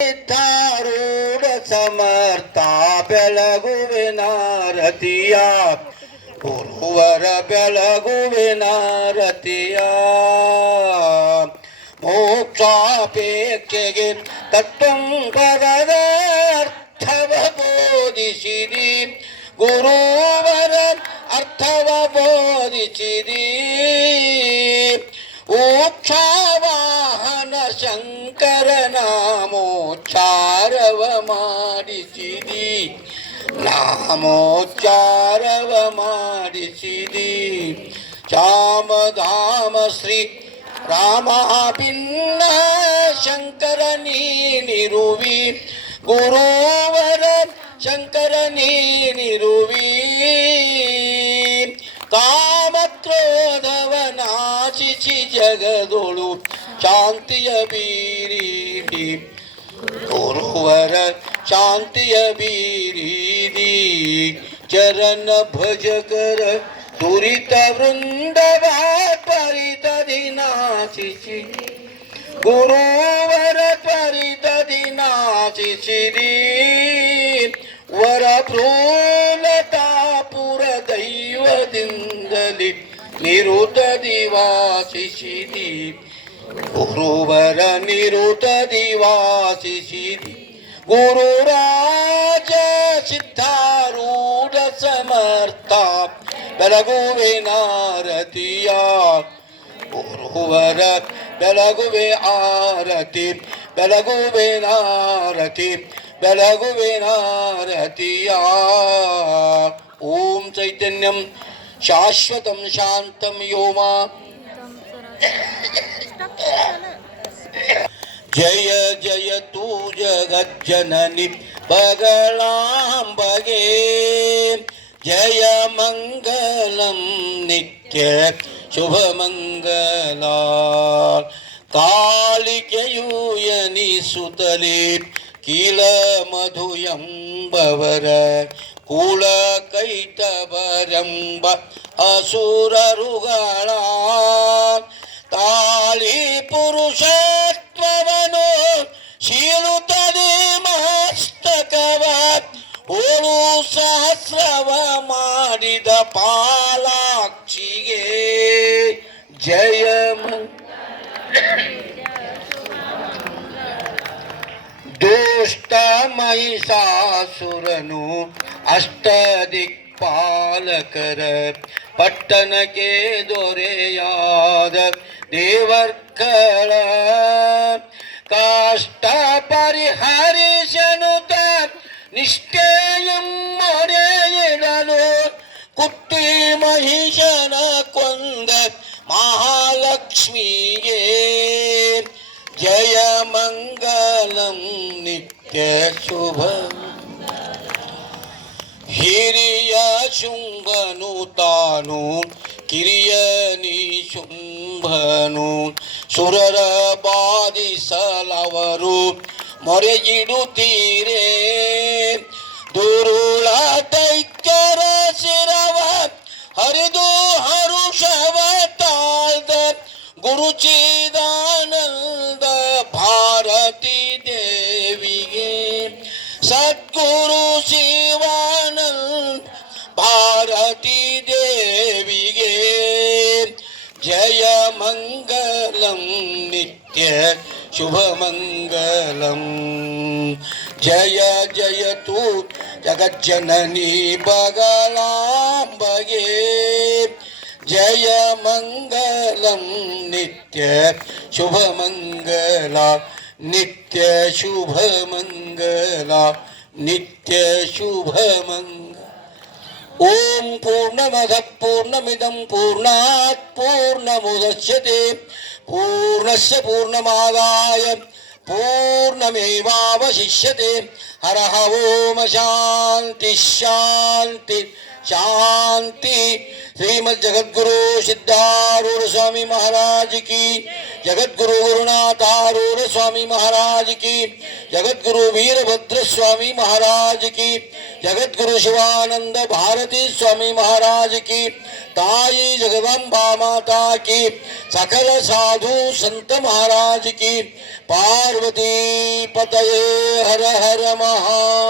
ಸಿದ್ಧಾರೂಢ ಸಮರ್ಥ ಬೆಳಗುವಿನಾರತಿಯ ಗುರುವರ ಬೆಳಗುವಿನಾರತಿಯ ಮೋಕ್ಷಾಪೇಕ್ಷೆಗೆ ತತ್ವಂಕರದ ಅರ್ಥವ ಬೋಧಿಸಿದಿ ಗುರುವರ ಅರ್ಥವ ಬೋಧಿಸಿದಿ ಮೋಕ್ಷವಾಹನ ಶಂಕರನ ನಾಮೋಚ್ಚಾರವ ಮಾಡಿಸಿದಿ ನಾಮೋಚ್ಚಾರವ ಮಾಡಿಸಿದಿ ಚಾಮಧಾಮ ಶ್ರೀ ರಾಮ ಭಿನ್ನ ಶಂಕರ ನೀನಿರುವಿ ಗುರುವರ ಶಂಕರ ನೀನಿರುವಿ ಕಾಮಕ್ರೋಧವ ನಾಶಿಸಿ ಜಗದೊಳು ಶಾಂತಿಯ ಬೀರಿದಿ ಗುರುವರ ಶಾಂತಿಯ ಬೀರಿದಿ ಚರಣ ಭಜಕರ ದುರಿತ ವೃಂದವ ಪರಿತದಿ ನಾಶಿಸಿ ಗುರುವರ ಪರಿತದಿ ನಾಶಿಸಿದಿ ವರ ಪ್ರೋಲತಾಪುರ ದೈವದಿಂದಲಿ ನಿರುತದಿ ವಾಸಿಸಿದಿ ಗುರುವರ ನಿರುತದಿ ವಾಸಿಸಿದಿ ಗುರುರಾಜ ಸಿದ್ಧಾರೂಢ ಸಮರ್ಥ ಬೆಳಗುವಿನಾರತಿಯ ಗುರುವರ ಬೆಳಗುವೆ ಆರತಿ ಬೆಳಗುವಿನಾರತಿ ಬೆಳಗುವಿನಾರತಿಯ ಓಂ ಚೈತನ್ಯಂ ಶಾಶ್ವತಂ ಶಾಂತಂ ಯೋಮ ಜಯ ಜಯ ತೂ ಜಗಜ್ಜನನಿ ಬಗಳಾಂಬಗೆ ಜಯ ಮಂಗಲಂ ನಿತ್ಯ ಶುಭ ಮಂಗಲ ಕಾಳಿಕೆಯು ಎನಿಸುತ್ತಲೇ ಕೀಲ ಮಧು ಎಂಬವರ ಕೂಳ ಕೈತಬರೆಂಬ ಅಸುರರುಗಳ ತಾಳಿ ಪುರುಷತ್ವವನು ಶೀಲುತ್ತದೆ ಮಸ್ತಕವ ಓಳು ಸಹಸ್ರವ ಮಾಡಿದ ಪಾಲಾಕ್ಷಿಗೆ ಜಯ ದುಷ್ಟ ಮಹಿಷಾಸುರನು ಅಷ್ಟದಿಕ್ಪಾಲಕರ ಪಟ್ಟಣಕ್ಕೆ ದೊರೆಯಾದ ದೇವರ್ಗಳ ಕಾಷ್ಟ ಪರಿಹರಿಸನುತ ನಿಷ್ಠೆಯಂ ಮೊರೆಯಿಡಲು ಕುಟ್ಟಿ ಮಹಿಷನ ಕೊಂದ ಮಹಾಲಕ್ಷ್ಮಿಗೆ ಜಯ ಮಂಗಲಂ ನಿತ್ಯ ಶುಭ ಹಿರಿಯ ಶುಂಭನು ತಾನು ಕಿರಿಯ ಶುಂಭನು ಸುರರ ಬಾಧಿಸಲವರು ಮೊರೆಯಿಡುತ್ತೀರೇ ದುರುಳ ದೈತ್ಯರ ಶಿರವ ಹರಿದು ಹರುಷವ ತಾಳ್ದ ಗುರುಚಿದಾನಂದ ಭಾರತೀ ದೇವಿಗೆ ಸದ್ಗುರು ಶಿವಾನಂದ ಭಾರತೀ ದೇವಿಗೆ ಜಯ ಮಂಗಲಂ ನಿತ್ಯ ಶುಭ ಮಂಗಲಂ ಜಯ ಜಯತು ಜಗಜ್ಜನನಿ ಬಗಳಾಂಬಗೆ ಜಯ ಮಂಗಲಂ ನಿತ್ಯ ಶುಭ ಮಂಗಲ ನಿತ್ಯ ಶುಭ ಮಂಗಲ ನಿತ್ಯ ಶುಭ ಮಂಗಲ ಓಂ ಪೂರ್ಣಮದ ಪೂರ್ಣಮಿದಂ ಪೂರ್ಣಾತ್ ಪೂರ್ಣಮುದಚ್ಯತೆ ಪೂರ್ಣಸ್ಯ ಪೂರ್ಣಮಾದಾಯ ಪೂರ್ಣಮೇವಾವಶಿಷ್ಯತೆ ಹರಃ ಓಂ ಶಾಂತಿ ಶಾಂತಿ शांति। श्रीमद जगद्गुरु सिद्धारूढ़ स्वामी महाराज की, जगद्गुरु गुरुनाथारूढ़ स्वामी महाराज की, जगद्गुरु वीरभद्र स्वामी महाराज की, जगद्गुरु शिवानंद भारती स्वामी महाराज की, ताई जगदम्बा माता की, सकल साधु संत महाराज की, पार्वती पतये हर हर महा